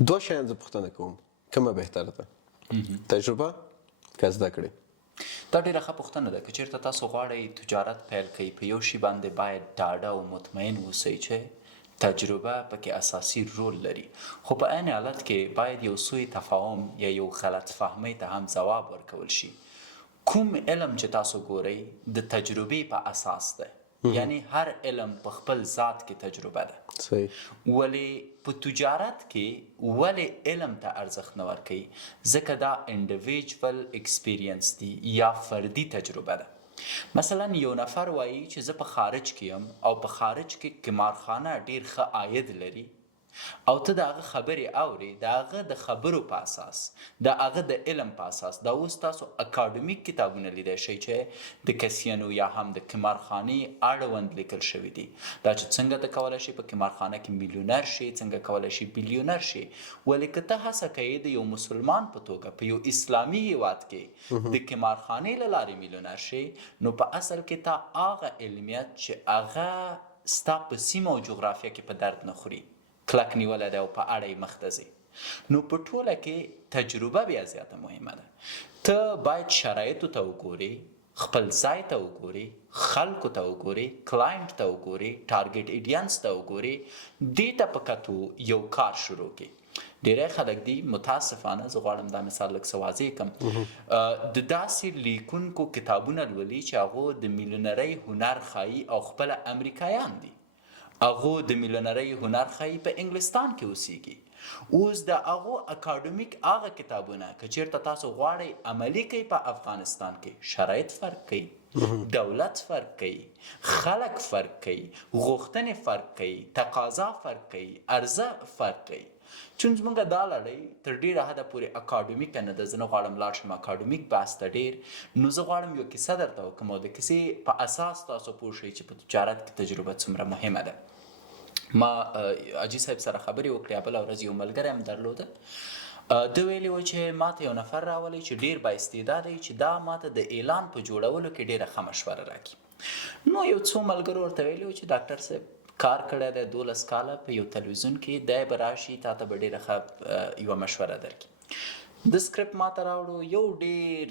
دوه شیان زه پوښتنه کوم، کومه بهتره ده؟ تجربه که زده کړې؟ دا ډېره ښه پوښتنه ده. که چېرته تاسو غواړئ تجارت پیل کړئ، په یو شي باندې باید ډاډه او مطمئن اوسئ چې تجربه پکې اساسي رول لري، خو په عین حالت کې باید یو سوء تفاهم یا یو غلط فهمۍ ته هم ځواب ورکول شي. کوم علم چې تاسو ګورئ د تجربې په اساس ده، یعنی هر علم په خپل ذات کې تجربه ده. صحیح. ولې په تجارت کې ولې علم ته ارزښت نه ورکوي؟ ځکه دا انډیویجول اکسپیرینس دی یا فردي تجربه ده. مثلا یو نفر وایي چې زه په خارج کې یم او په خارج کې قمارخانه ډیر ښه عاید لري، او ته د هغه خبرې اورې، د هغه د خبرو په اساس، د هغه د علم په اساس. دا اوس تاسو اکاډمیک کتابونه لیدای شئ چې د کسینو یا هم د قمارخانې اړوند لیکل شوي دي. دا چې څنګه ته کولی شي په قمارخانه کې میلیونر شي، څنګه کولی شي بیلیونر شي. ولې که ته هڅه کوې د یو مسلمان په توګه په یو اسلامي هیواد کې د قمارخانې له لارې میلیونر شي، نو په اصل کې تا هغه علمیت چې هغه ستا په سیمه او جغرافیه کې په درد نه خوري کلک نیولی دی او په اړه یې مخ ته ځي. نو په ټوله کې تجربه بیا زیاته مهمه ده. ته باید شرایطو ته وګورې، خپل ځای ته وګورې، خلکو ته وګورې، کلاینټ ته وګورې، ټارګټ ایډینس ته وګورې، دې ته په کتو یو کار شروع کړي. ډیری خلک دي متاسفانه، زه غواړم دا مثال لږ څه واضح کړم، د داسې لیکونکو کتابونه لولي چې هغو د میلیونرۍ هنر ښایي او خپله امریکایان دي. هغو د میلیونرۍ هنر ښایي په انګلستان کې اوسیږي. اوس د هغو اکاډمیک هغه کتابونه که چېرته تاسو غواړئ عملي کوئ په افغانستان کې، شرایط فرق کوي، دولت فرق کوي، خلک فرق کوي، غوښتنې فرق کوي، تقاضا فرق کوي، عرضه فرق کوي. چون زمونږ دا لړۍ تر ډېره حده پورې اکاډمیکه نه ده، زه نه غواړم لاړ شم اکاډمیک بحث ته ډېر، نو زه غواړم یو کیسه درته وکړم او د کیسې په اساس تاسو پوه شئ چې په تجارت کې تجربه څومره مهمه ده. ما حاجي صاحب سره خبرې وکړې، بله ورځ یو ملګری هم درلوده، ده ویلي و چې ماته یو نفر راولی چې ډېر با استعداده وي، چې دا ماته د اعلان په جوړولو کې ډېره ښه مشوره راکړي. نو یو څو ملګرو ورته ویلي و چې ډاکټر صاحب کار کړی دی 12 کاله په یو تلویزیون کې، دی به راشي تا ته به ډېره ښه یوه مشوره درکړي. د سکرپټ ماته راوړو، یو ډېر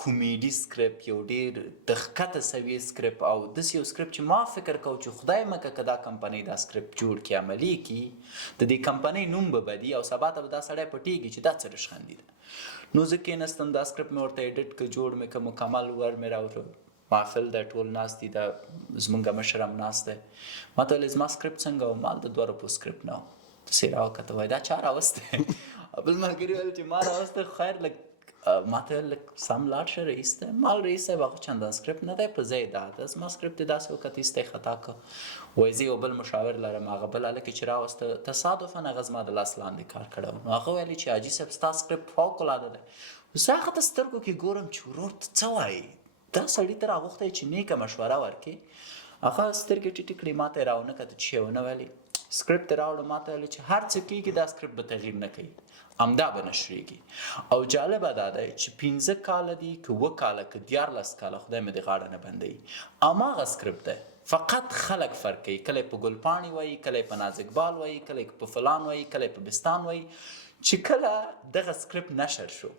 کومیډي سکرپټ، یو ډېر د ښکته سویې سکرپټ، او داسې یو سکرپټ چې ما فکر کو چې خدای مکه که دا کمپنۍ دا سکرپټ جوړ کړي، عملي کړي، د دې کمپنۍ نوم به بدي او سبا ته به دا سړی پټېږي چې دا څه رشخندي ده. نو زه کېنستم، دا سکرپټ مې ورته ایډیټ کړ، جوړ مې کړ، مکمل ور مې راوړ، محفل ده، ټول ناست دي، دا زمونږ مشر هم ناست دی. ما ته ویل زما سکرپټ څنګه و؟ مال د 2 روپو سکرپټ نه و. داسې یې راوکتل، وایي دا چا راوستی؟ بل ملګري ویل چې ما راوستی، خیر لږ ما ته ویل لږ سم لاړ شه رئیس ته. مال رئیس صاحب هغه چندان سکرپټ نه دی په ځای دا ده، زما سکرپټ یې داسې وکت ایستی خطا کړ. وایي زه یو بل مشاور لرم، هغه بل هلک چې راوسته تصادفاً هغه زما د لاس لاندې کار کړی و. نو هغه ویلي چې حاجي صاحب ستا سکرپټ فوق العاده دی. زه هغه ته سترګو کې ګورم چې ورور ته څه وایي، دا سړي ته راغوښتی چې نیکه مشوره ورکړي. هغه سترګې ټیټې کړې، ما ته یې راونه کتل چې یې ونه ویلي. سکرپټ یې راوړه، ما ته ویلې چې هر څه کېږي دا سکرپټ به تغییر نه کوي، همدا به نشرېږي. او جالبه دا دی چې 15 کاله دي که 7 کاله که 14 کاله، خدای مې د غاړه نه بندوي، هماغه سکرپټ دی، فقط خلک فرق کوي. کله یې په ګلپاڼې وایي، کله یې په نازک بال وایي، کله یې په فلان وایي، کله یې په بستان وایي. چې کله دغه سکرپټ نشر شو،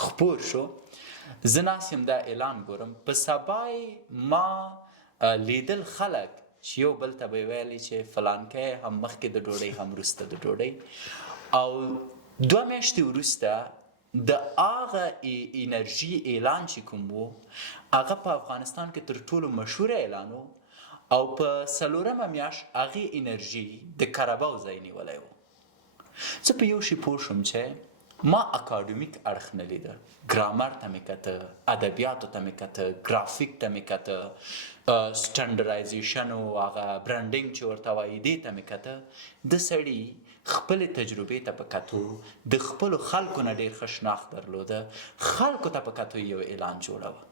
خپور شو، زه ناست یم دا اعلان ګورم، په سبا ما لیدل خلک چې یو بل ته به یې ویلې چې فلانکی هم مخکې د ډوډۍ هم وروسته د ډوډۍ. او 2 میاشتې وروسته د هغه انرژي اعلان چې کوم و، هغه په افغانستان کې تر ټولو مشهوره اعلان و، او په 4مه میاشت هغې انرژي د کرباو ځای نیولی و. زه په یو شي پوه شوم چې ما اکاډمیک اړخ نه لیده، ګرامر ته مې کته، ادبیاتو ته مې کته، ګرافیک ته مې کته، سټنډرایزیشن او هغه برانډینګ چې ورته وایي دې ته مې کته. د سړي خپلې تجربې ته په کتو، د خپلو خلکو نه ډېر ښه شناخت درلوده، خلکو ته په کتو یو اعلان جوړوه،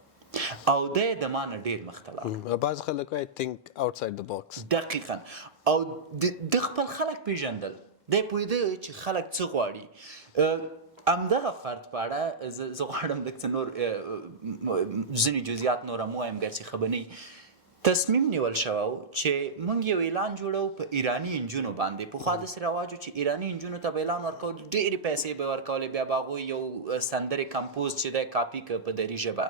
او دی د ما نه ډېر مخته لاړ. بعض خلک وایي think outside the box. دقیقاً. او د خپل خلک پیژندل، دی پوهېده چې خلک څه غواړي. همدغه فرد په اړه زه غواړم لږ څه نور ځینې جزئیات نور هم ووایم، ګرچې ښه به نه وي. تصمیم نیول شوی چې موږ یو اعلان جوړو په ایرانی انجونو باندې. پخوا داسې رواج و چې ایرانی انجونو ته به اعلان ورکول، ډېرې پیسې به ورکولې، بیا به هغوی یو سندرې کمپوز چې دی کاپي که په دري ژبه،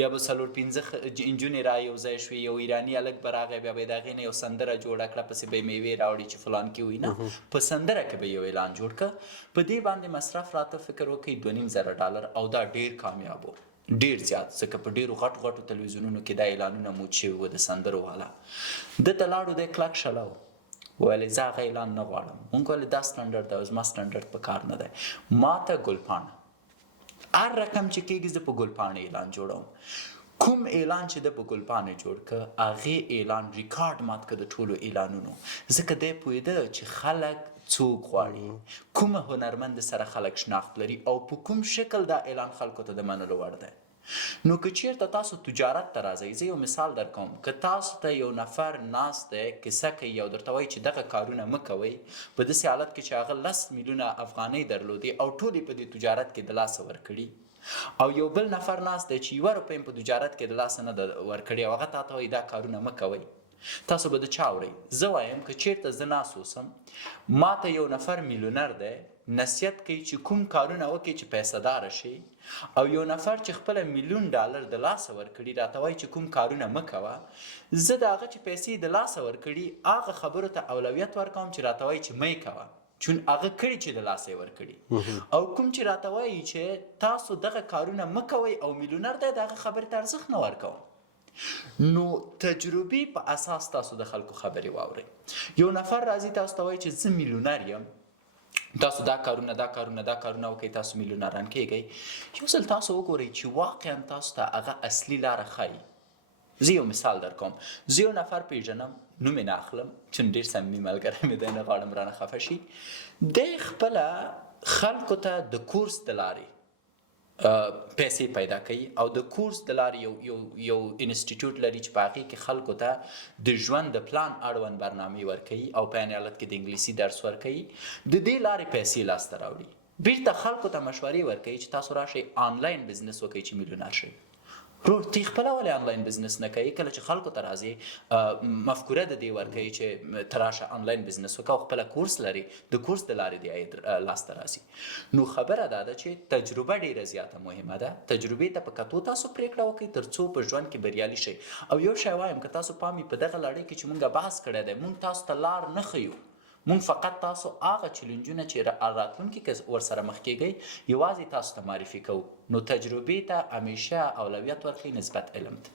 بیا به 4-5 انجونې را یو ځای شوې، یو ایراني هلک به راغی، بیا به یې د هغې نه یو سندره جوړه کړه، پسې به یې میوې راوړي چې فلان کې وي نه، په سندره کې به یو اعلان جوړ کړه. په دې باندې مصرف راته فکر وکړئ $2,500 او دا ډېر کامیاب و، ډیر زیات، ځکه په ډیرو غټو غټو تلویزیونونو کې دا اعلانونه مود شوي وو د سندرو والا. دته لاړو دی کلک شله و، ویلې زه هغه اعلان نه غواړم. مونږ ویلې دا سټنډرډ دی، زما سټنډرډ په کار نه دی. ما ته ګلپاڼه هر رقم چې کېږي زه په ګلپاڼې اعلان جوړوم. کوم اعلان چې د په ګلپاڼې جوړ که هغې اعلان ریکارډ مات که د ټولو اعلانونو، ځکه دی پوهېده چې خلک څوک غواړي، کومه هنرمند سره خلک شناخت لري او په کوم شکل دا اعلان خلکو ته د منلو وړ دی. نو که چیرته تاسو تجارت ته راځئ، زه یو مثال در کوم، که تاسو ته یو نفر ناست دی کیسه کوي او درته وایي چې دغه کارونه مه کوئ، په داسې حالت کې چې هغه 10 میلیونه افغانۍ درلودې او ټول یې په دې تجارت کې د لاسه ورکړي، او یو بل نفر ناست دی چې 1 روپۍ هم په تجارت کې د لاسه نه ده ورکړې او هغه تاته وایي دا کارونه مه کوئ، تاسو به د چا اورئ؟ زه وایم که چیرته زه ناست اوسم، ما ته یو نفر میلیونر دی نصیحت کوي چې کوم کارونه وکړي چې پیسه داره شي، او یو نفر چې خپله $1,000,000 د لاسه ورکړي راته وایي چې کوم کارونه مه کوه، زه د هغه چې پیسې د لاسه ورکړي هغه خبرو ته اولویت ورکوم چې راته وایي چې مه یې کوه، چون هغه کړي چې د لاسه یې ورکړي. او کوم چې راته وایي چې تاسو دغه کارونه مه کوئ او میلیونر دی، د هغه خبرې ته ارزښت نه ورکوم. نو تجربې په اساس تاسو د خلکو خبرې واورئ. یو نفر راځي تاسو ته وایي چې زه میلیونر یم، تاسو دا کارونه وکړئ، تاسو میلیونران کیږئ. یو ځل تاسو وګورئ چې واقعا تاسو ته هغه اصلي لاره ښایي. زه یو مثال در کوم، زه یو نفر پیژنم، نوم یې نه اخلم چون ډېر صمیمي ملګری مې دی، نه غواړم رانه خفه شي. دی خپله خلکو ته د کورس د لارې پیسې پیدا کوي او د کورس د لارې یو انسټیټیوټ لري چې په هغې کې خلکو ته د ژوند د پلان اړوند برنامې ورکوي او په عین حالت کې د انګلیسي درس ورکوي، د دې لارې پیسې لاسته راوړي. بیرته خلکو ته مشورې ورکوي چې تاسو راشئ آنلاین بزنس وکړئ چې میلیونر شئ. رور تی خپله ولې آنلاین بزنس نه کوي؟ کله چې خلکو ته راځي مفکوره د دې ورکوي چې ته راشه آنلاین بزنس وکړه او خپله کورس لري، د کورس د لارې د عاید لاسته راځي. نو خبره دا ده چې تجربه ډېره زیاته مهمه ده. تجربې ته په کتو تاسو پرېکړه وکړئ تر څو په ژوند کې بریالي شئ. او یو شی وایم، که تاسو پام په دغه لړۍ کې چې مونږ بحث کړی دی، مونږ تاسو ته لار نه ښیو، مونږ فقط تاسو هغه چیلنجونه چې راتلونکي کې ورسره مخ کیږئ یوازې تاسو ته معرفي کوو. نو تجربې ته همیشه اولویت ورکړئ نسبت علم ته.